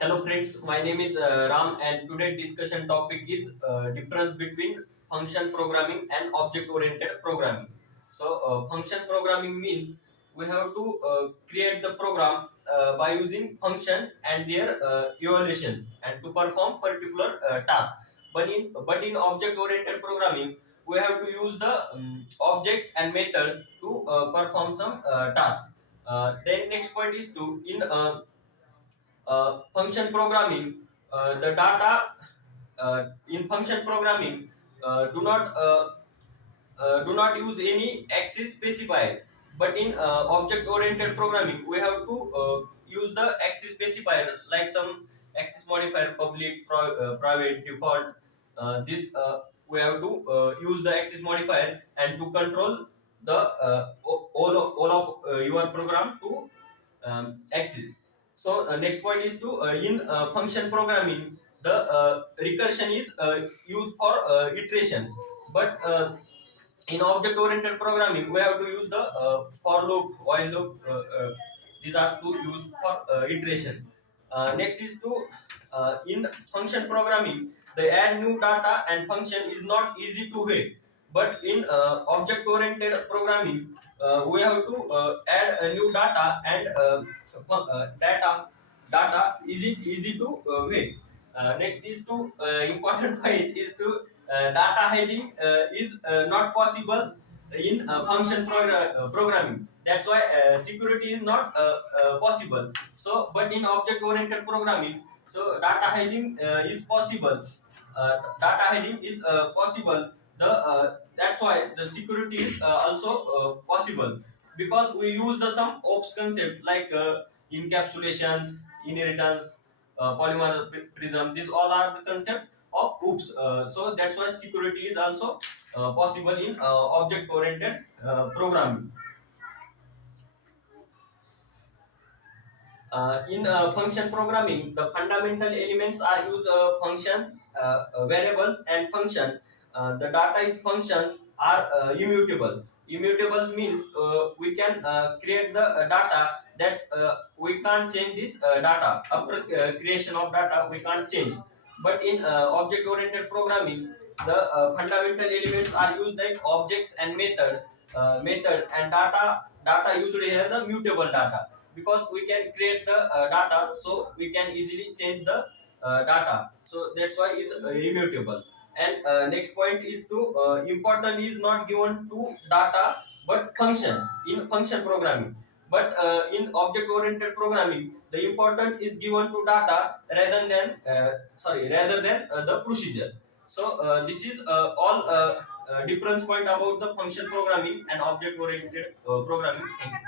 Hello friends, my name is Ram and today's discussion topic is difference between function programming and object oriented programming. Function programming means we have to create the program by using function and their evaluations and to perform particular task. But in object oriented programming, we have to use the objects and method to perform some task. Then next point is to in function programming, the data in function programming do not use any axis specifier, but in object oriented programming we have to use the axis specifier like some axis modifier public private default. This We have to use the axis modifier and to control the all of your program to axis. Next point is to in function programming, the recursion is used for iteration, but in object oriented programming we have to use the for loop, while loop. These are to use for iteration. Next is to in function programming, the add new data and function is not easy to wait, but in object oriented programming we have to add a new data and data easy to wait. Next is to important point is to data hiding is not possible in programming. That's why security is not possible. But in object oriented programming, so data hiding is possible. Data hiding is possible. That's why the security is also possible, because we use the some ops concept like encapsulations, inheritance, polymorphism. These all are the concept of oops. So that's why security is also possible in object oriented programming. In function programming, the fundamental elements are used functions, variables, and function. The data is functions are immutable. Immutable means we can create the data. That's we can't change this data after creation of data. We can't change. But in object-oriented programming, the fundamental elements are used like objects and method and data. Data usually here the mutable data, because we can create the data, so we can easily change the data, so that's why it's immutable. And next point is to important is not given to data but function in function programming, but in object oriented programming the important is given to data rather than the procedure. This is all difference point about the function programming and object oriented programming. Thank you.